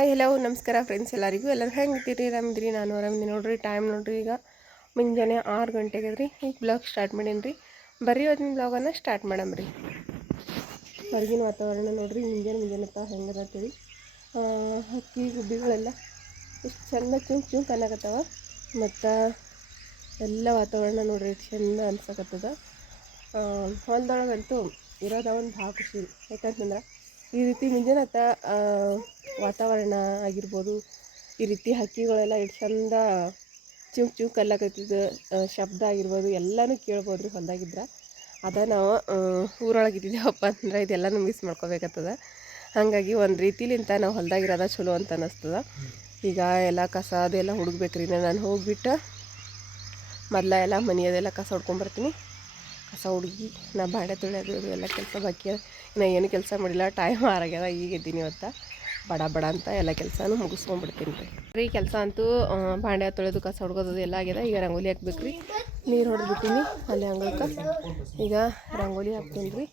Hi hello ನಮಸ್ಕಾರ friends ಎಲ್ಲರಿಗೂ ಎಲ್ಲರೂ ಹೆಂಗಿದ್ದೀರಿ ಆರಾಮಿದ್ದೀರಿ ನಾನು ಆರಾಮಿದ್ದೀನಿ ನೋಡ್ರಿ ಟೈಮ್ ನೋಡ್ರಿ ಈಗ ಮುಂಜಾನೆ 6 ಗಂಟೆಗೆ ರೀ ಈಗ ಬ್ಲಾಗ್ ಸ್ಟಾರ್ಟ್ ಮಾಡೀನಿ ರೀ ಬರ್ರಿ ಇವತ್ತಿನ ಬ್ಲಾಗನ್ನು ಸ್ಟಾರ್ಟ್ ಮಾಡಮ್ರಿ ಹೊರಗಿನ ವಾತಾವರಣ ನೋಡ್ರಿ ಮುಂಜಾನೆ ಹೆಂಗಿರತ್ತೀವಿ ಹಕ್ಕಿ ಗುಬ್ಬಿಗಳೆಲ್ಲ ಎಷ್ಟು ಚೆಂದ ಚುಂಕ್ ಅನ್ನಕತ್ತವ ಮತ್ತು ಎಲ್ಲ ವಾತಾವರಣ ನೋಡ್ರಿ ಚೆಂದ ಅನ್ಸಕತ್ತದ ಹೊಲದೊಳಗಂತೂ ಇರೋದ ಒಂದು ಭಾಳ ಖುಷಿ ಯಾಕಂತಂದ್ರೆ ಈ ರೀತಿ ಮುಂಜಾನೆ ವಾತಾವರಣ ಆಗಿರ್ಬೋದು ಈ ರೀತಿ ಹಕ್ಕಿಗಳೆಲ್ಲ ಎಷ್ಟು ಚಂದ ಚುಂಕ್ ಅಲ್ಲಕತ್ತಿದ್ದು ಶಬ್ದ ಆಗಿರ್ಬೋದು ಎಲ್ಲನೂ ಕೇಳ್ಬೋದು ರೀ ಹೊಲದಾಗಿದ್ರೆ ಅದ ನಾವು ಊರೊಳಗಿದ್ದೀವಪ್ಪ ಅಂದ್ರೆ ಇದೆಲ್ಲನೂ ಮಿಸ್ ಮಾಡ್ಕೋಬೇಕಾಗ್ತದ ಹಾಗಾಗಿ ಒಂದು ರೀತಿಲಿಂತ ನಾವು ಹೊಲದಾಗಿರೋದ ಚಲೋ ಅಂತ ಅನ್ನಿಸ್ತದ ಈಗ ಎಲ್ಲ ಕಸ ಅದೆಲ್ಲ ಹುಡುಗ್ಬೇಕ್ರಿ ನಾನು ಹೋಗ್ಬಿಟ್ಟು ಮೊದಲ ಎಲ್ಲ ಮನೆಯದೆಲ್ಲ ಕಸ ಹೊಡ್ಕೊಂಬರ್ತೀನಿ ಕಸ ಹುಡುಗಿ ನಾ ಬಾಂಡೆ ತೊಳೆಯೋದು ಎಲ್ಲ ಕೆಲಸ ಬಾಕಿ ಇನ್ನು ಏನು ಕೆಲಸ ಮಾಡಿಲ್ಲ ಟೈಮ್ ಆರಾಗ್ಯದ ಈಗ ಇದ್ದೀನಿ ಇವತ್ತು ಬಡ ಅಂತ ಎಲ್ಲ ಕೆಲಸನೂ ಮುಗಿಸ್ಕೊಂಡ್ಬಿಡ್ತೀನಿ ರೀ ಕೆಲಸ ಅಂತೂ ಬಾಂಡೆ ತೊಳೆದು ಕಸ ಹೊಡ್ಕೋದು ಎಲ್ಲ ಆಗ್ಯದ ಈಗ ರಂಗೋಲಿ ಹಾಕ್ಬೇಕು ರೀ ನೀರು ಹೊಡೆದ್ಬಿಟ್ಟಿನಿ ಅಲ್ಲಿ ಅಂಗಳಕ್ಕೆ ಈಗ ರಂಗೋಲಿ ಹಾಕ್ತೀನಿ ರೀ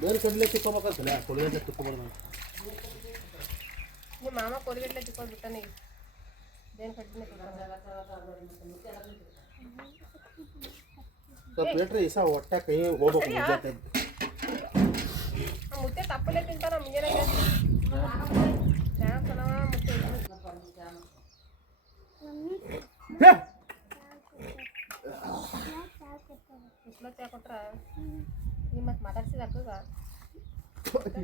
ಬೇರೆ ಕಡಲೆ ತಿಕ್ಕೋಬೇಕಂತಲ್ಲ ಕೊಳಗಡ್ಲೆ ತಿಕ್ಕೋಬಾರ್ದು ನಿಮ್ಮ ಮಾಮ ಕೊಳಗಡ್ಲೆ ತಿಕ್ಕೋಬಿಟ್ಟಾನೆ ಬೇರೆ ಕಡ್ಲೆ ಸ್ವಲ್ಪ ಬಿಟ್ರೆ ಈಸ ಒಟ್ಟ ಕೈ ಹೋಗ್ಬೇಕು ಮುತ್ತೆ ತಪ್ಪಲೆ ತಿಂತಾರ ಮುಂಜಾನೆ ಮುತ್ತೆ ಕೊಟ್ರ ನೀವು ಮತ್ತೆ ಮಾತಾಡ್ಸಿದ ಅಕ್ಕಗ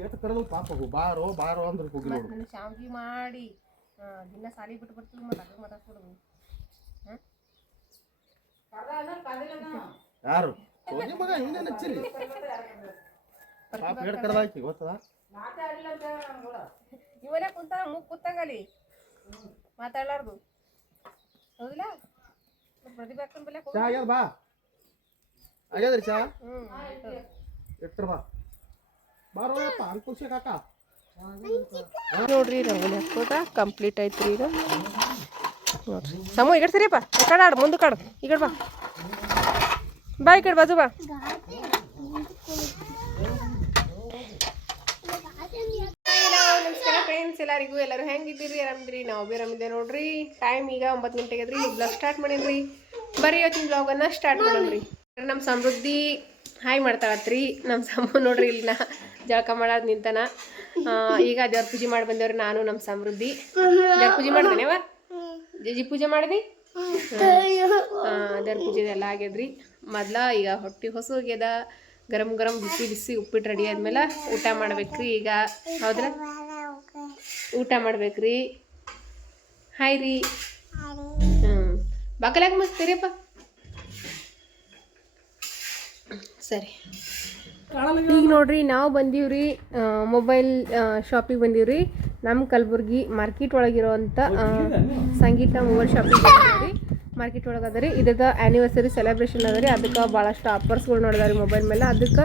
ಎಷ್ಟು ಕರೆದು ಪಾಪ ಬಾರೋ ಅಂದ್ರೆ ಹೋಗಿ ನೋಡು ಶಾವ್ಗಿ ಮಾಡಿ ದಿನ ಸಾಲಿ ಬಿಟ್ಟು ಬರ್ತೀವಿ ಮತ್ತೆ ಅಕ್ಕ ಮಾತಾಡ್ಸ್ಬಿಡೋದು ಯಾರು ಹೋಗಿ ಮಗ ಹಿಂದೆ ನಚ್ಚಿರಿ ಪಾಪ ಎಷ್ಟು ಕರೆದಾಕಿ ಗೊತ್ತದ ಇವನೇ ಕುಂತ ಮೂಗ್ ಕೂತಂಗಲಿ ಮಾತಾಡ್ಲಾರ್ದು ಹೌದಿಲ್ಲ ಪ್ರತಿಭಾ ಅಕ್ಕನ ಬೆಲೆ ಚಾ ಆಗ್ಯದ ಬಾ ಆಗ್ಯದ್ರಿ ಚಾ ಎಟ್ರ ಬಾ ಬಾರೋಯಪ್ಪ ಅನ್ಕುಲ್ಸಿ ಕಾಕ ನೋಡ್ರಿ ರಂಗೋಲಿ ಹಾಕೋದ ಕಂಪ್ಲೀಟ್ ಆಯ್ತು ರೀ ಈಗ ನೋಡ್ರಿ ಸಮೂ ಈ ಕಡೆ ಸರಿಯಪ್ಪ ಈ ಕಡೆ ಆಡು ಮುಂದೆ ಕಾಡು ಈ ಕಡೆ ಬಾ ಈ ಕಡೆ ಬಾಜು ಬಾ ನಮಸ್ಕಾರ ಫ್ರೆಂಡ್ಸ್ ಎಲ್ಲರೂ ಹೆಂಗಿದ್ದೀರಿ ಆರಾಮಿದ್ರಿ ನಾವು ಭೀ ಆರಾಮಿದ್ದೆ ನೋಡ್ರಿ ಟೈಮ್ ಈಗ 9 ಗಂಟೆಗೆ ಅದ್ರಿ ಬ್ಲಾಗ್ ಸ್ಟಾರ್ಟ್ ಮಾಡೀನಿ ಬರೀ ಇವತ್ತಿನ ಬ್ಲಾಗನ್ನು ಸ್ಟಾರ್ಟ್ ಮಾಡಮ್ರಿ ನಮ್ಮ ಸಮೃದ್ಧಿ ಹಾಯ್ ಮಾಡ್ತಾಳತ್ರಿ ನಮ್ಮ ಸಮೂ ನೋಡ್ರಿ ಇಲ್ಲಿ ನಾ ಜಳಕ ಮಾಡೋದು ನಿಂತಾನ ಈಗ ದೇವ್ರ ಪೂಜೆ ಮಾಡಿ ಬಂದೇವ್ರಿ ನಾನು ನಮ್ಮ ಸಮೃದ್ಧಿ ದೇವ್ರ ಪೂಜೆ ಮಾಡಿದೇನೇವ ಜಿ ಪೂಜೆ ಮಾಡಿದಿ ದೇವ್ರ ಪೂಜೆ ಎಲ್ಲ ಆಗ್ಯದ್ರಿ ಮೊದ್ಲ ಈಗ ಹೊಟ್ಟೆ ಹೊಸೋಗ್ಯದ ಗರಂ ಬಿಸಿ ಉಪ್ಪಿಟ್ಟು ರೆಡಿ ಆದ್ಮೇಲೆ ಊಟ ಮಾಡ್ಬೇಕ್ರಿ ಈಗ ಹೌದ್ರ ಊಟ ಮಾಡ್ಬೇಕ್ರಿ ಹಾಯ್ ರೀ ಬಾಕಲಾಗ ಮಸ್ತೀರಿಯಪ್ಪ ಸರಿ ಈಗ ನೋಡ್ರಿ ನಾವು ಬಂದೀವ್ರಿ ಮೊಬೈಲ್ ಶಾಪಿಗೆ ಬಂದೀವ್ರಿ ನಮ್ಮ ಕಲಬುರ್ಗಿ ಮಾರ್ಕೆಟ್ ಒಳಗಿರೋವಂಥ ಸಂಗೀತ ಮೊಬೈಲ್ ಶಾಪಿಗೆ ಬಂದೀವ್ರಿ ಮಾರ್ಕೆಟ್ ಒಳಗೆ ಅದ ರೀ ಇದ್ರದ್ದು ಆ್ಯನಿವರ್ಸರಿ ಸೆಲೆಬ್ರೇಷನ್ ಅದ ರೀ ಅದಕ್ಕೆ ಭಾಳಷ್ಟು ಆಫರ್ಸ್ಗಳು ನೋಡಿದಾರೆ ಮೊಬೈಲ್ ಮೇಲೆ ಅದಕ್ಕೆ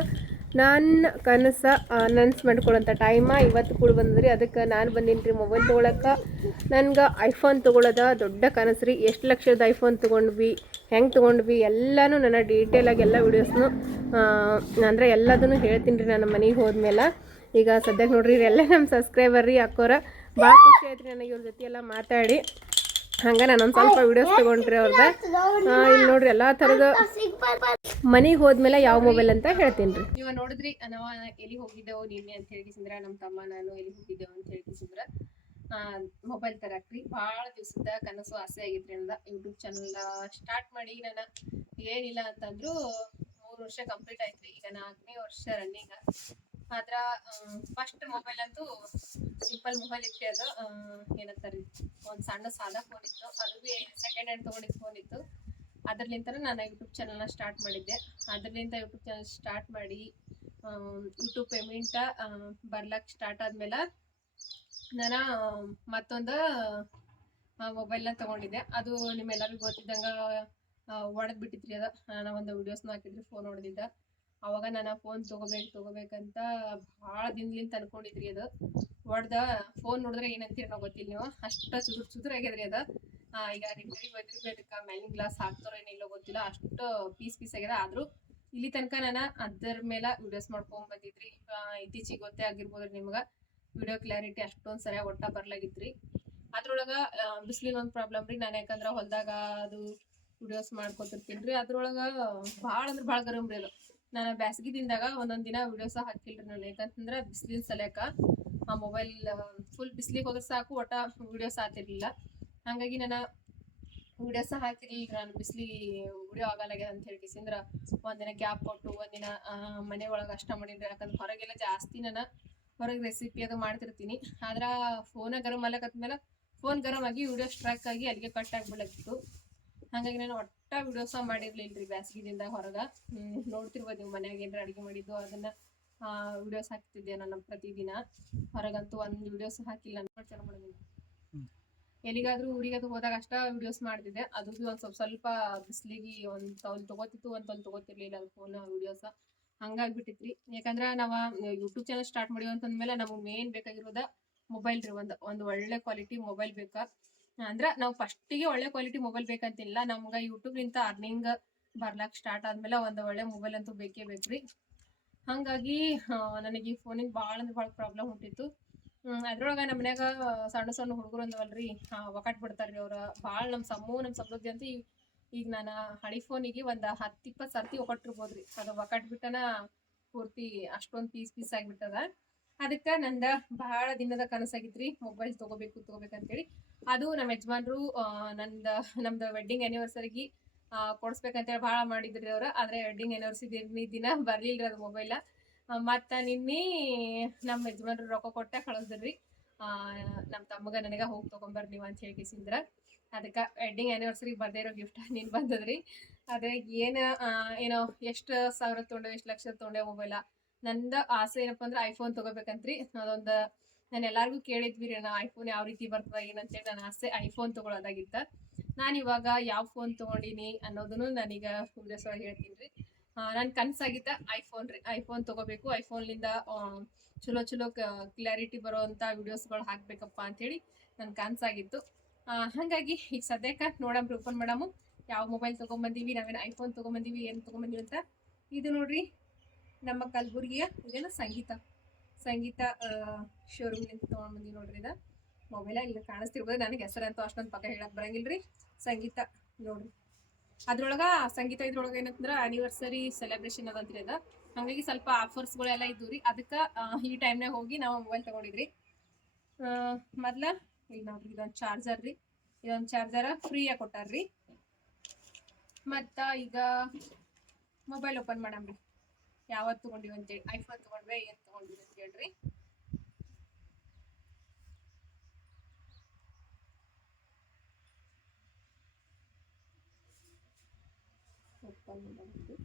ನನ್ನ ಕನಸು ನನ್ಸ್ ಮಾಡ್ಕೊಳ್ಳೋಂಥ ಟೈಮ ಇವತ್ತು ಕೂಡ ಬಂದ್ರಿ ಅದಕ್ಕೆ ನಾನು ಬಂದೀನಿ ರೀ ಮೊಬೈಲ್ ತೊಗೊಳಕ್ಕೆ ನನ್ಗೆ ಐಫೋನ್ ತೊಗೊಳೋದ ದೊಡ್ಡ ಕನಸು ರೀ ಎಷ್ಟು ಲಕ್ಷದ ಐಫೋನ್ ತೊಗೊಂಡ್ವಿ ಹೆಂಗೆ ತೊಗೊಂಡ್ವಿ ಎಲ್ಲನೂ ನನ್ನ ಡೀಟೇಲಾಗಿ ಎಲ್ಲ ವೀಡಿಯೋಸ್ನು ಅಂದರೆ ಎಲ್ಲದನ್ನು ಹೇಳ್ತೀನಿ ರೀ ನಾನು ಮನೆಗೆ ಹೋದ್ಮೇಲೆ ಈಗ ಸದ್ಯಕ್ಕೆ ನೋಡ್ರಿ ಎಲ್ಲ ನಮ್ಮ ಸಬ್ಸ್ಕ್ರೈಬರ್ ರೀ ಅಕ್ಕೋರ ಭಾಳ ಖುಷಿ ಆಯ್ತು ರೀ ನನಗೆ ಇವ್ರ ಜೊತೆ ಎಲ್ಲ ಮಾತಾಡಿ ಹಂಗೆ ನಾನೊಂದು ಸ್ವಲ್ಪ ವೀಡಿಯೋಸ್ ತೊಗೊಂಡ್ರಿ ಅವ್ರದ್ದು ಇಲ್ಲಿ ನೋಡ್ರಿ ಎಲ್ಲ ಥರದ ಮನೆಗೆ ಹೋದ್ಮೇಲೆ ಯಾವ ಮೊಬೈಲ್ ಅಂತ ಹೇಳ್ತೀನಿ ರೀ ನೀವು ನೋಡಿದ್ರಿ ನಾವು ಎಲ್ಲಿ ಹೋಗಿದ್ದೆವು ನಿನ್ನೆ ಅಂತ ಹೇಳಿಸಿದ್ರ ನಮ್ಮ ತಮ್ಮ ನಾನು ಎಲ್ಲಿ ಹೋಗಿದ್ದೆವು ಅಂತ ಹೇಳಿಸಿದ್ರ ಮೊಬೈಲ್ ತರಕ್ರಿ ಭಾಳ ದಿವಸದ ಕನಸು ಆಸೆ ಆಗಿದ್ರಿ ಅಂದ ಯೂಟ್ಯೂಬ್ ಚಾನಲ್ ಸ್ಟಾರ್ಟ್ ಮಾಡಿ ನಾನು ಏನಿಲ್ಲ ಅಂತಂದ್ರು 3 ವರ್ಷ ಕಂಪ್ಲೀಟ್ ಆಯ್ತ್ರಿ ಈಗ 4ನೇ ವರ್ಷ ರನ್ನಿಂಗ್ ಆದ್ರ ಫಸ್ಟ್ ಮೊಬೈಲ್ ಅಂತೂ ಸಿಂಪಲ್ ಮೊಬೈಲ್ ಇತ್ತು ಅದು ಏನಂತಾರಿ ಒಂದು ಸಣ್ಣ ಸಾದಾ ಫೋನ್ ಇತ್ತು ಅದು ಬಿ ಸೆಕೆಂಡ್ ಹ್ಯಾಂಡ್ ತೊಗೊಂಡಿದ್ದು ಫೋನ್ ಇತ್ತು ಅದರ್ಲಿಂತ ನಾನು ಯೂಟ್ಯೂಬ್ ಚಾನಲ್ನ ಸ್ಟಾರ್ಟ್ ಮಾಡಿದ್ದೆ ಅದರ್ಲಿಂತ ಯೂಟ್ಯೂಬ್ ಚಾನಲ್ ಸ್ಟಾರ್ಟ್ ಮಾಡಿ ಯೂಟ್ಯೂಬ್ ಪೇಮೆಂಟ ಬರ್ಲಕ್ಕೆ ಸ್ಟಾರ್ಟ್ ಆದ್ಮೇಲೆ ನಾನು ಮತ್ತೊಂದು ಮೊಬೈಲ್ನ ತೊಗೊಂಡಿದ್ದೆ ಅದು ನಿಮ್ಮೆಲ್ಲರಿಗೂ ಗೊತ್ತಿದ್ದಂಗೆ ಒಡೆದು ಬಿಟ್ಟಿದ್ರಿ ಅದು ನಾನು ಒಂದು ವೀಡಿಯೋಸ್ನ ಹಾಕಿದ್ರಿ ಫೋನ್ ಹೊಡೆದಿದ್ದ ಅವಾಗ ನಾನು ಫೋನ್ ತೊಗೋಬೇಕಂತ ಭಾಳ ದಿನಲಿಂತ ಅನ್ಕೊಂಡಿದ್ರಿ ಅದು ಹೊಡೆದ ಫೋನ್ ನೋಡಿದ್ರೆ ಏನಂತೀರಿ ನಾವು ಗೊತ್ತಿಲ್ಲ ನೀವು ಅಷ್ಟು ಚುದುರು ಆಗ್ಯದ್ರಿ ಅದು ಈಗ ರಿಪೇರಿ ಬದ್ರಿಬೇಕ ಮ್ಯಾಲಿನ ಗ್ಲಾಸ್ ಹಾಕ್ತಾರೋ ಏನಿಲ್ಲೋ ಗೊತ್ತಿಲ್ಲ ಅಷ್ಟು ಪೀಸ್ ಆಗ್ಯದ ಆದರೂ ಇಲ್ಲಿ ತನಕ ನಾನು ಅದರ ಮೇಲೆ ವಿಡಿಯೋಸ್ ಮಾಡ್ಕೊಂಡ್ ಬಂದಿದ್ರಿ ಇತ್ತೀಚೆಗೆ ಗೊತ್ತೇ ಆಗಿರ್ಬೋದ್ರಿ ನಿಮ್ಗೆ ವಿಡಿಯೋ ಕ್ಲಾರಿಟಿ ಅಷ್ಟೊಂದು ಸರಿಯಾಗಿ ಒಟ್ಟ ಬರ್ಲಾಗಿತ್ರಿ ಅದ್ರೊಳಗೆ ಬಿಸಿಲಿನ ಒಂದು ಪ್ರಾಬ್ಲಮ್ ರೀ ನಾನು ಯಾಕಂದ್ರೆ ಹೊಲದಾಗ ಅದು ವಿಡಿಯೋಸ್ ಮಾಡ್ಕೊತಿರ್ತೀನಿ ರೀ ಅದ್ರೊಳಗೆ ಭಾಳ ಅಂದ್ರೆ ಭಾಳ ಗರಂ ರೀ ಅದು ನಾನು ಬ್ಯಾಸಗಿ ದಿನದಾಗ ಒಂದೊಂದು ದಿನ ವಿಡಿಯೋಸ ಹಾಕಿಲ್ರಿ ನಾನು ಯಾಕಂತಂದ್ರೆ ಬಿಸಿಲಿನ ಸಲಕ ಆ ಮೊಬೈಲ್ ಫುಲ್ ಬಿಸಿಲಿಗೆ ಹೋದ್ರೆ ಸಾಕು ಒಟ್ಟ ವಿಡಿಯೋಸ್ ಆಗ್ತಿರ್ಲಿಲ್ಲ ಹಾಗಾಗಿ ನಾನು ವಿಡಿಯೋಸ ಹಾಕಿರ್ಲಿಲ್ಲ ನಾನು ಬಿಸಿಲಿಗೆ ವಿಡಿಯೋ ಆಗಲ್ಲಾಗ್ಯದ ಅಂತ ಹೇಳಿಸಿಂದ್ರ ಒಂದಿನ ಗ್ಯಾಪ್ ಕೊಟ್ಟು ಒಂದಿನ ಮನೆ ಒಳಗೆ ಅಷ್ಟ ಮಾಡೀನಿ ಯಾಕಂದ್ರೆ ಹೊರಗೆಲ್ಲ ಜಾಸ್ತಿ ನಾನು ಹೊರಗೆ ರೆಸಿಪಿ ಅದು ಮಾಡ್ತಿರ್ತೀನಿ ಆದ್ರೆ ಫೋನ ಗರಮ್ ಅಲ್ಲಕತ್ಮೇಲೆ ಫೋನ್ ಗರಮ್ ಆಗಿ ವಿಡಿಯೋ ಸ್ಟ್ರಕ್ ಆಗಿ ಅಲ್ಲಿಗೆ ಕಟ್ ಆಗಿಬಿಡತ್ತಿತ್ತು ಹಾಗಾಗಿ ನಾನು ಒಟ್ಟ ವಿಡಿಯೋಸ ಮಾಡಿರ್ಲಿಲ್ಲ ರೀ ಬ್ಯಾಸಗಿದಿಂದ ಹೊರಗೆ ನೋಡ್ತಿರ್ಬೋದು ನೀವು ಮನ್ಯಾಗ ಏನಾರ ಅಡುಗೆ ಮಾಡಿದ್ದು ಅದನ್ನು ವಿಡಿಯೋಸ್ ಹಾಕ್ತಿದ್ದೆ ನಾನು ಪ್ರತಿದಿನ ಹೊರಗಂತೂ ಒಂದು ವಿಡಿಯೋಸ್ ಹಾಕಿಲ್ಲ ನಾನು ಚೆನ್ನಾಗಿ ಮಾಡಿದ್ದೀನಿ ಎಲ್ಲಿಗಾದ್ರೂ ಊರಿಗದು ಹೋದಾಗ ಅಷ್ಟ ವಿಡಿಯೋಸ್ ಮಾಡ್ತಿದ್ದೆ ಅದು ಭೀ ಒಂದು ಸ್ವಲ್ಪ ಬಿಸಿಲಿಗೆ ಒಂದು ತೌಲ್ ತೊಗೋತಿತ್ತು ಒಂದು ತೌಲ್ ತೊಗೋತಿರ್ಲಿಲ್ಲ ಅದು ಫೋನ್ ವಿಡಿಯೋಸ ಹಂಗಾಗ್ಬಿಟ್ಟಿತ್ರಿ ಯಾಕಂದ್ರೆ ನಾವು ಯೂಟ್ಯೂಬ್ ಚಾನಲ್ ಸ್ಟಾರ್ಟ್ ಮಾಡಿವಿ ಅಂತಂದ್ಮೇಲೆ ನಮಗೆ ಮೇನ್ ಬೇಕಾಗಿರೋದ ಮೊಬೈಲ್ ರೀ ಒಂದು ಒಳ್ಳೆ ಕ್ವಾಲಿಟಿ ಮೊಬೈಲ್ ಬೇಕಾ ಅಂದ್ರೆ ನಾವು ಫಸ್ಟಿಗೆ ಒಳ್ಳೆ ಕ್ವಾಲಿಟಿ ಮೊಬೈಲ್ ಬೇಕಂತಿಲ್ಲ ನಮ್ಗೆ ಯೂಟ್ಯೂಬ್ನಿಂದ ಅರ್ನಿಂಗ್ ಬರ್ಲಾಕ್ ಸ್ಟಾರ್ಟ್ ಆದ್ಮೇಲೆ ಒಂದು ಒಳ್ಳೆ ಮೊಬೈಲ್ ಅಂತೂ ಬೇಕೇ ಬೇಕ್ರಿ ಹಾಗಾಗಿ ನನಗೆ ಈ ಫೋನಿಗೆ ಭಾಳ ಅಂದ್ರೆ ಭಾಳ ಪ್ರಾಬ್ಲಮ್ ಹುಟ್ಟಿತ್ತು ಅದ್ರೊಳಗೆ ನಮ್ಮ ಮನ್ಯಾಗ ಸಣ್ಣ ಹುಡುಗರು ಅಂದವಲ್ರಿ ಒಕಾಟ್ ಬಿಡ್ತಾರ್ರಿ ಅವ್ರು ಭಾಳ ನಮ್ಮ ಸಮೃದ್ಧಿ ಅಂತ ಈಗ ನಾನು ಹಳಿ ಫೋನಿಗೆ ಒಂದು 10-20 ಸರ್ತಿ ಒಕಟ್ಟಿರ್ಬೋದ್ರಿ ಅದು ಒಕಾಟ್ ಬಿಟ್ಟನ ಪೂರ್ತಿ ಅಷ್ಟೊಂದು ಪೀಸ್ ಆಗಿಬಿಟ್ಟದ ಅದಕ್ಕೆ ನಂದ ಭಾಳ ದಿನದ ಕನಸಾಗಿತ್ರಿ ಮೊಬೈಲ್ ತೊಗೋಬೇಕಂತೇಳಿ ಅದು ನಮ್ಮ ಯಜಮಾನ್ರು ನಮ್ದು ವೆಡ್ಡಿಂಗ್ ಆ್ಯನಿವರ್ಸರಿಗೆ ಕೊಡಿಸ್ಬೇಕಂತೇಳಿ ಭಾಳ ಮಾಡಿದ್ರಿ ಅವ್ರು ಆದರೆ ವೆಡ್ಡಿಂಗ್ ಆ್ಯನಿವರ್ಸರಿ ದಿನ ಬರ್ಲಿಲ್ಲ ಅದು ಮೊಬೈಲ ಮತ್ತು ನಿನ್ನೆ ನಮ್ಮ ಯಜಮಾನ್ರು ರೊಕ್ಕ ಕೊಟ್ಟೆ ಕಳಿಸ್ದ್ರಿ ನಮ್ಮ ತಮ್ಮಗ ನನಗೆ ಹೋಗಿ ತೊಗೊಂಬರ್ರಿ ನೀವು ಅಂತ ಹೇಳಿಸಿದ್ರ ಅದಕ್ಕೆ ವೆಡ್ಡಿಂಗ್ ಆ್ಯನಿವರ್ಸರಿಗೆ ಬರ್ದೇ ಇರೋ ಗಿಫ್ಟ್ ನೀನು ಬಂದದ್ರಿ ಅದೇ ಏನೋ ಎಷ್ಟು ಸಾವಿರ ತೊಗೊಂಡೆ ಎಷ್ಟು ಲಕ್ಷ ತೊಗೊಂಡೆ ಮೊಬೈಲ ನಂದು ಆಸೆ ಏನಪ್ಪ ಅಂದ್ರೆ ಐಫೋನ್ ತೊಗೋಬೇಕಂತ್ರಿ ಅದೊಂದು ನಾನು ಎಲ್ಲರಿಗೂ ಕೇಳಿದ್ವಿ ರೀ ನಾ ಐಫೋನ್ ಯಾವ ರೀತಿ ಬರ್ತದೆ ಏನಂತೇಳಿ ನನ್ನ ಆಸೆ ಐಫೋನ್ ತೊಗೊಳೋದಾಗಿತ್ತ ನಾನು ಇವಾಗ ಯಾವ ಫೋನ್ ತೊಗೊಂಡಿನಿ ಅನ್ನೋದನ್ನು ನಾನೀಗ ವಿಡಿಯೋಸ್ ಒಳಗೆ ಹೇಳ್ತೀನಿ ರೀ ನನ್ನ ಕನಸಾಗಿದ್ದ ಐಫೋನ್ ತೊಗೋಬೇಕು ಐಫೋನ್ಲಿಂದ ಚಲೋ ಕ್ಲಾರಿಟಿ ಬರೋವಂಥ ವಿಡಿಯೋಸ್ಗಳು ಹಾಕಬೇಕಪ್ಪ ಅಂಥೇಳಿ ನನ್ನ ಕನಸಾಗಿತ್ತು ಹಾಗಾಗಿ ಈಗ ಸದ್ಯಕ್ಕೆ ನೋಡಂಬ್ರಿ ಓಪನ್ ಮಾಡಮು ಯಾವ ಮೊಬೈಲ್ ತೊಗೊಂಬಂದೀವಿ ನಾವೇನು ಐಫೋನ್ ತೊಗೊಂಬಂದೀವಿ ಏನು ತೊಗೊಂಬಂದೀವಿ ಅಂತ ಇದು ನೋಡ್ರಿ ನಮ್ಮ ಕಲಬುರ್ಗಿಯ ಇದೇನ ಸಂಗೀತ ಶೋರೂಮ್ನಿಂದ ತೊಗೊಂಡ್ಬಂದೀವಿ ನೋಡ್ರಿ ಇದು ಮೊಬೈಲ ಇಲ್ಲಿ ಕಾಣಿಸ್ತಿರ್ಬೋದು ನನಗೆ ಹೆಸರಂತೂ ಅಷ್ಟೊಂದು ಪಕ್ಕ ಹೇಳಕ್ಕೆ ಬರಂಗಿಲ್ಲ ರೀ ಸಂಗೀತ ನೋಡ್ರಿ ಅದ್ರೊಳಗೆ ಸಂಗೀತ ಇದ್ರೊಳಗೆ ಏನಂತಂದ್ರೆ ಆ್ಯನಿವರ್ಸರಿ ಸೆಲೆಬ್ರೇಷನ್ ಅದಂತ್ರಿ ಅದು ಹಾಗಾಗಿ ಸ್ವಲ್ಪ ಆಫರ್ಸ್ಗಳೆಲ್ಲ ಇದ್ವು ರೀ ಅದಕ್ಕೆ ಈ ಟೈಮ್ನಾಗ ಹೋಗಿ ನಾವು ಮೊಬೈಲ್ ತೊಗೊಂಡಿದ್ರಿ ಮೊದ್ಲ ಇಲ್ಲಿ ನೋಡ್ರಿ ಇದೊಂದು ಚಾರ್ಜರ್ ರೀ ಇದೊಂದು ಚಾರ್ಜರ ಫ್ರೀಯಾಗಿ ಕೊಟ್ಟಾರ್ರಿ ಮತ್ತು ಈಗ ಮೊಬೈಲ್ ಓಪನ್ ಮಾಡಮ್ರಿ ಯಾವತ್ತು ತೊಗೊಂಡಿವಿ ಅಂತೇಳಿ ಐಫೋನ್ ತೊಗೊಂಡ್ರೆ ಏನು ತೊಗೊಂಡಿವಿ ಅಂತ ಹೇಳ್ರಿ ಓಪನ್ ಮಾಡಬೇಕು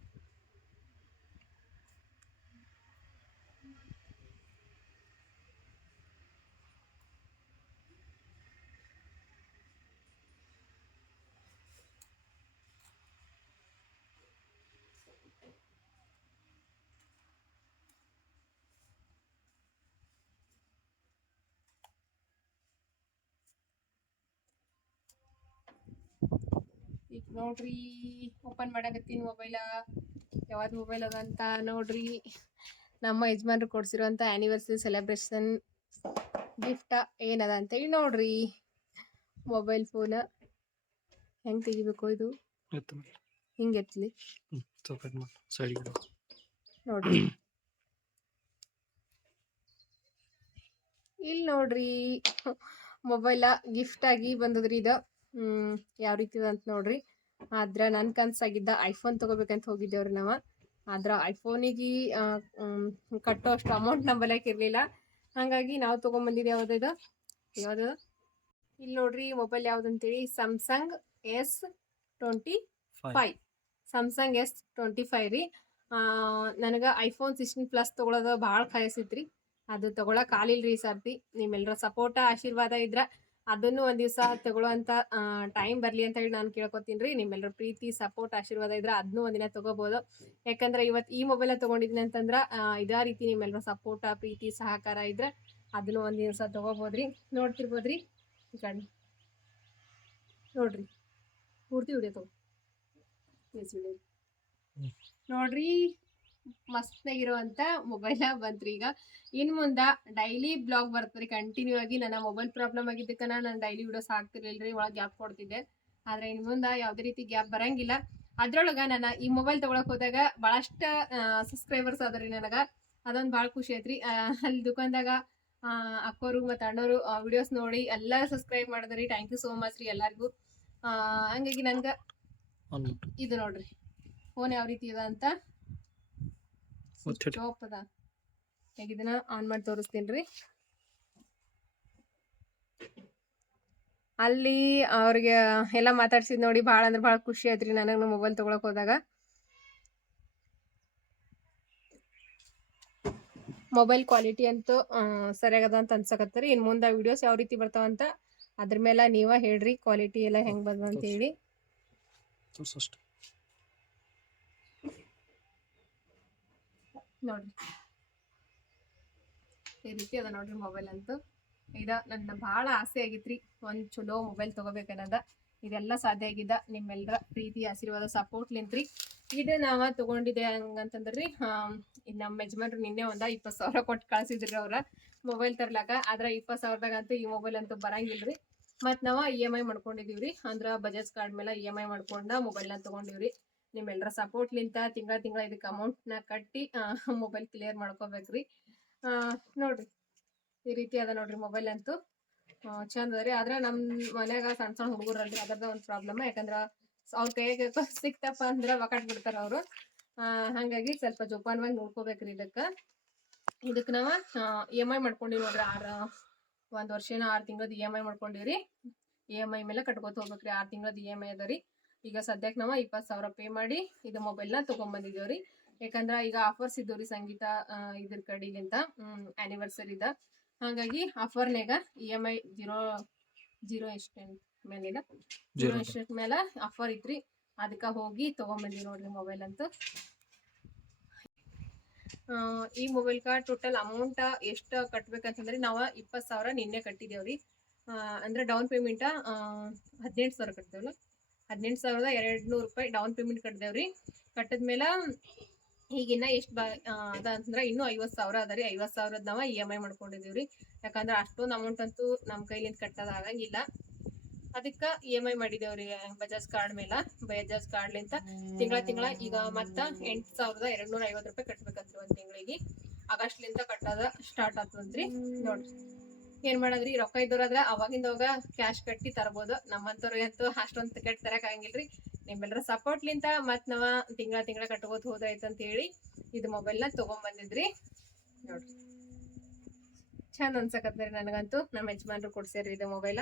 ನೋಡ್ರಿ ಓಪನ್ ಮಾಡಕತ್ತೀನಿ ಮೊಬೈಲ. ಯಾವ್ದು ಮೊಬೈಲ್ ಅದ ಅಂತ ನೋಡ್ರಿ. ನಮ್ಮ ಯಜಮಾನ್ರು ಕೊಡ್ಸಿರೋಂಥ ಆ್ಯನಿವರ್ಸರಿ ಸೆಲೆಬ್ರೇಷನ್ ಗಿಫ್ಟ ಏನದ ಅಂತೇಳಿ ನೋಡ್ರಿ. ಮೊಬೈಲ್ ಫೋನ್ ಹೆಂಗೆ ತೆಗಿಬೇಕು ಇದು ಹಿಂಗೆ ಎತ್ತಲಿ ನೋಡ್ರಿ. ಇಲ್ಲಿ ನೋಡ್ರಿ ಮೊಬೈಲ ಗಿಫ್ಟ್ ಆಗಿ ಬಂದದ್ರಿ ಇದು. ಯಾವ ರೀತಿ ಅಂತ ನೋಡ್ರಿ. ಆದ್ರ ನನ್ ಕನ್ಸಾಗಿದ್ದ ಐಫೋನ್ ತಗೋಬೇಕಂತ ಹೋಗಿದ್ದೇವ್ರಿ ನಾವು. ಆದ್ರ ಐಫೋನಿಗೆ ಕಟ್ಟೋ ಅಷ್ಟು ಅಮೌಂಟ್ ನಂಬಲಕ್ಕೆ ಇರ್ಲಿಲ್ಲ. ಹಾಗಾಗಿ ನಾವು ತಗೊಂಡ್ಬಂದಿದ್ದು ಯಾವ್ದು ಯಾವ್ದು ಇಲ್ಲಿ ನೋಡ್ರಿ mobile ಯಾವ್ದಂತೇಳಿ Samsung S25. Samsung S25 ರೀ. ನನಗೆ ಐಫೋನ್ 16 ಪ್ಲಸ್ ತಗೊಳೋದು ಭಾಳ ಕಾಯಿಸಿತ್ರಿ. ಅದು ತಗೊಳಕ್ ಆಲಿಲ್ರಿ ಈ ಸರ್ತಿ. ನಿಮ್ಮೆಲ್ಲರ ಸಪೋರ್ಟ ಆಶೀರ್ವಾದ ಇದ್ರ ಅದನ್ನು ಒಂದ್ ದಿವಸ ತಗೊಳ್ಳೋಂಥ ಟೈಮ್ ಬರಲಿ ಅಂತ ಹೇಳಿ ನಾನು ಕೇಳ್ಕೊತೀನಿ ರೀ. ನಿಮ್ಮೆಲ್ಲರ ಪ್ರೀತಿ ಸಪೋರ್ಟ್ ಆಶೀರ್ವಾದ ಇದ್ರೆ ಅದನ್ನೂ ಒಂದಿನ ತಗೋಬೋದು. ಯಾಕಂದ್ರೆ ಇವತ್ತು ಈ ಮೊಬೈಲ ತೊಗೊಂಡಿದ್ದೀನಿ ಅಂತಂದ್ರೆ ಇದೇ ರೀತಿ ನಿಮ್ಮೆಲ್ಲರ ಸಪೋರ್ಟ ಪ್ರೀತಿ ಸಹಕಾರ ಇದ್ರೆ ಅದನ್ನು ಒಂದು ದಿವಸ ತೊಗೋಬೋದ್ರಿ. ನೋಡ್ತಿರ್ಬೋದ್ರಿ ಈ ಕಡೆ ನೋಡ್ರಿ ಪೂರ್ತಿ ವಿಡಿಯೋ ತಗೋ ನೋಡ್ರಿ. ಮಸ್ತಾಗಿರುವಂಥ ಮೊಬೈಲ ಬಂತ್ರಿ. ಈಗ ಇನ್ನು ಮುಂದೆ ಡೈಲಿ ಬ್ಲಾಗ್ ಬರ್ತದ್ರಿ ಕಂಟಿನ್ಯೂ ಆಗಿ. ನನ್ನ ಮೊಬೈಲ್ ಪ್ರಾಬ್ಲಮ್ ಆಗಿದ್ದಕ್ಕೆ ನಾನು ಡೈಲಿ ವಿಡಿಯೋಸ್ ಹಾಕ್ತಿರ್ಲಿಲ್ಲ ರೀ, ಒಳಗೆ ಗ್ಯಾಪ್ ಕೊಡ್ತಿದ್ದೆ. ಆದರೆ ಇನ್ನು ಮುಂದೆ ಯಾವುದೇ ರೀತಿ ಗ್ಯಾಪ್ ಬರಂಗಿಲ್ಲ. ಅದ್ರೊಳಗೆ ನಾನು ಈ ಮೊಬೈಲ್ ತೊಗೊಳಕ್ಕೆ ಹೋದಾಗ ಭಾಳಷ್ಟು ಸಬ್ಸ್ಕ್ರೈಬರ್ಸ್ ಅದಾರಿ ನನಗೆ. ಅದೊಂದು ಭಾಳ ಖುಷಿ ಐತ್ರಿ. ಅಲ್ಲಿ ದುಕಾನ್ದಾಗ ಅಕ್ಕೋರು ಮತ್ತು ಅಣ್ಣೋರು ವಿಡಿಯೋಸ್ ನೋಡಿ ಎಲ್ಲ ಸಬ್ಸ್ಕ್ರೈಬ್ ಮಾಡಿದ್ರಿ. ಥ್ಯಾಂಕ್ ಯು ಸೋ ಮಚ್ ರೀ ಎಲ್ಲರಿಗೂ. ಹಂಗಾಗಿ ನಂಗೆ ಇದು ನೋಡ್ರಿ ಫೋನ್ ಯಾವ ರೀತಿ ಇದೆ ಅಂತ ಸ್ವಿಚ್ ಅದ. ಈಗ ಇದನ್ನ ಆನ್ ಮಾಡಿ ತೋರಿಸ್ತೀನಿ ರೀ. ಅಲ್ಲಿ ಅವ್ರಿಗೆ ಎಲ್ಲ ಮಾತಾಡ್ಸಿದ್ ನೋಡಿ ಭಾಳ ಅಂದ್ರೆ ಭಾಳ ಖುಷಿ ಆಯ್ತು ರೀ ನನಗೆ ಮೊಬೈಲ್ ತೊಗೊಳಕ್ ಹೋದಾಗ. ಮೊಬೈಲ್ ಕ್ವಾಲಿಟಿ ಅಂತೂ ಸರಿಯಾಗದ ಅಂತ ಅನ್ಸಕತ್ತರಿ. ಇನ್ನು ಮುಂದೆ ವಿಡಿಯೋಸ್ ಯಾವ ರೀತಿ ಬರ್ತಾವಂತ ಅದ್ರ ಮೇಲೆ ನೀವೇ ಹೇಳ್ರಿ ಕ್ವಾಲಿಟಿ ಎಲ್ಲ ಹೆಂಗೆ ಬಂದ ಅಂತ ಹೇಳಿ. ನೋಡ್ರಿ ಈ ರೀತಿ ಅದ ನೋಡ್ರಿ ಮೊಬೈಲ್ ಅಂತೂ. ನನ್ನ ಭಾಳ ಆಸೆ ಆಗಿತ್ರಿ ಒಂದು ಚಲೋ ಮೊಬೈಲ್ ತೊಗೋಬೇಕನ್ನೋದ. ಇದೆಲ್ಲ ಸಾಧ್ಯ ಆಗಿದ್ದ ನಿಮ್ಮೆಲ್ಲರ ಪ್ರೀತಿ ಆಶೀರ್ವಾದ ಸಪೋರ್ಟ್ಲಿಂತ್ರಿ. ಇದು ನಾವು ತೊಗೊಂಡಿದ್ದೆ ಹಂಗಂತಂದ್ರಿ. ಇದು ನಮ್ಮ ಯಜಮಾನ್ರು ನಿನ್ನೆ 20,000 ಕೊಟ್ಟು ಕಳಿಸಿದ್ರಿ ಅವ್ರ ಮೊಬೈಲ್ ತರ್ಲಾಕ. ಆದ್ರೆ 20,000ದಾಗಂತೂ ಈ ಮೊಬೈಲ್ ಅಂತೂ ಬರಂಗಿಲ್ರಿ. ಮತ್ತು ನಾವು EMI ಮಾಡ್ಕೊಂಡಿದೀವ್ರಿ. ಅಂದ್ರೆ ಬಜಾಜ್ ಕಾರ್ಡ್ ಮೇಲೆ EMI ಮಾಡ್ಕೊಂಡು ಮೊಬೈಲ್ನ ತೊಗೊಂಡಿವ್ರಿ. ನಿಮ್ಮೆಲ್ಲರ ಸಪೋರ್ಟ್ಲಿಂತ ತಿಂಗಳ ಇದಕ್ಕೆ ಅಮೌಂಟ್ನ ಕಟ್ಟಿ ಮೊಬೈಲ್ ಕ್ಲಿಯರ್ ಮಾಡ್ಕೋಬೇಕ್ರಿ. ನೋಡ್ರಿ ಈ ರೀತಿ ಅದ ನೋಡ್ರಿ ಮೊಬೈಲ್ ಅಂತೂ ಚಂದ ಅದ ರೀ. ಆದ್ರೆ ನಮ್ಮ ಮನ್ಯಾಗ ಸಣ್ಣ ಸಣ್ಣ ಹುಡುಗರಲ್ರಿ, ಅದರದ ಒಂದು ಪ್ರಾಬ್ಲಮ್. ಯಾಕಂದ್ರೆ ಅವ್ರ ಕೈಯಾಗ ಸಿಕ್ತಪ್ಪ ಅಂದ್ರೆ ಒಕಾಟ್ ಬಿಡ್ತಾರ ಅವರು. ಹಾಗಾಗಿ ಸ್ವಲ್ಪ ಜೋಪಾನವಾಗಿ ನೋಡ್ಕೋಬೇಕ್ರಿ. ಇದಕ್ಕೆ ನಾವು EMI ಮಾಡ್ಕೊಂಡಿವಿ ನೋಡ್ರಿ. 1 ವರ್ಷನ 6 ತಿಂಗಳದ್ದು EMI ಮಾಡ್ಕೊಂಡಿವ್ರಿ. EMI ಮೇಲೆ ಕಟ್ಕೋತ ಹೋಗ್ಬೇಕ್ರಿ. 6 ತಿಂಗಳದ್ದು EMI ಅದ ರೀ. ಈಗ ಸದ್ಯಕ್ಕೆ ನಾವು 20,000 ಪೇ ಮಾಡಿ ಇದು ಮೊಬೈಲ್ನ ತೊಗೊಂಡ್ಬಂದಿದ್ದೇವ್ರಿ. ಯಾಕಂದ್ರೆ ಈಗ ಆಫರ್ಸ್ ಇದ್ದವು ರೀ ಸಂಗೀತ ಇದ್ರ ಕಡೆಗಿಂತ ಆ್ಯನಿವರ್ಸರಿದ. ಹಾಗಾಗಿ ಆಫರ್ನಾಗ EMI 0 ಎಷ್ಟು ಮೇಲಿನ 0 ಎಷ್ಟು ಮೇಲೆ ಆಫರ್ ಇತ್ರಿ. ಅದಕ್ಕೆ ಹೋಗಿ ತೊಗೊಂಬಂದಿವಿ ನೋಡ್ರಿ ಮೊಬೈಲ್ ಅಂತೂ. ಈ ಮೊಬೈಲ್ಗೆ ಟೋಟಲ್ ಅಮೌಂಟ್ ಎಷ್ಟು ಕಟ್ಬೇಕಂತಂದ್ರೆ ನಾವು 20,000 ನಿನ್ನೆ ಕಟ್ಟಿದೇವ್ರಿ. ಅಂದ್ರೆ ಡೌನ್ ಪೇಮೆಂಟ 18,000 ಕಟ್ತೇವಲ್ಲ. 18,200 ರೂಪಾಯಿ ಡೌನ್ ಪೇಮೆಂಟ್ ಕಟ್ದೇವ್ರಿ. ಕಟ್ಟಿದ್ಮೇಲೆ ಈಗಿನ್ನ ಎಷ್ಟು ಅದ ಅಂತಂದ್ರೆ ಇನ್ನೂ 50,000 ಅದ ರೀ. 50,000 ನಾವು EMI ಮಾಡ್ಕೊಂಡಿದೀವ್ರಿ. ಯಾಕಂದ್ರೆ ಅಷ್ಟೊಂದು ಅಮೌಂಟ್ ಅಂತೂ ನಮ್ಮ ಕೈಲಿಂದ ಕಟ್ಟೋದು ಆಗಂಗಿಲ್ಲ. ಅದಕ್ಕೆ EMI ಮಾಡಿದೇವ್ರಿ ಬಜಾಜ್ ಕಾರ್ಡ್ ಮೇಲೆ. ಬಜಾಜ್ ಕಾರ್ಡ್ಲಿಂತ ತಿಂಗಳ ಈಗ ಮತ್ತೆ 8,250 ರೂಪಾಯಿ ಕಟ್ಬೇಕಂತ್ರಿ ಒಂದು ತಿಂಗಳಿಗೆ. ಆಗಸ್ಟ್ಲಿಂದ ಕಟ್ಟೋದ ಸ್ಟಾರ್ಟ್ ಆಗ್ತದ್ರಿ. ನೋಡ್ರಿ ಏನ್ ಮಾಡೋದ್ರಿ, ರೊಕ್ಕ ಇದ್ದವ್ರಾದ್ರ ಅವಾಗಿಂದವಾಗ ಕ್ಯಾಶ್ ಕಟ್ಟಿ ತರ್ಬೋದು. ನಮ್ಮಂತವ್ರಿಗೆ ಅಂತೂ ಅಷ್ಟೊಂದು ಕಟ್ಟಿ ತರಕ್ ಆಗಂಗಿಲ್ರಿ. ನಿಮ್ಮೆಲ್ಲರ ಸಪೋರ್ಟ್ಲಿಂತ ಮತ್ ನಾವ ತಿಂಗಳ ಕಟ್ಕೋತ ಹೋದ್ರಾಯ್ತು ಅಂತ ಹೇಳಿ ಇದು ಮೊಬೈಲ್ನ ತೊಗೊಂಡ್ಬಂದಿದ್ರಿ. ನೋಡ್ರಿ ಚಂದ ಅನ್ಸಕತ್ರಿ ನನಗಂತೂ. ನಮ್ಮ ಯಜಮಾನ್ರು ಕೊಡ್ಸ್ಯಾರಿ ಇದು ಮೊಬೈಲ.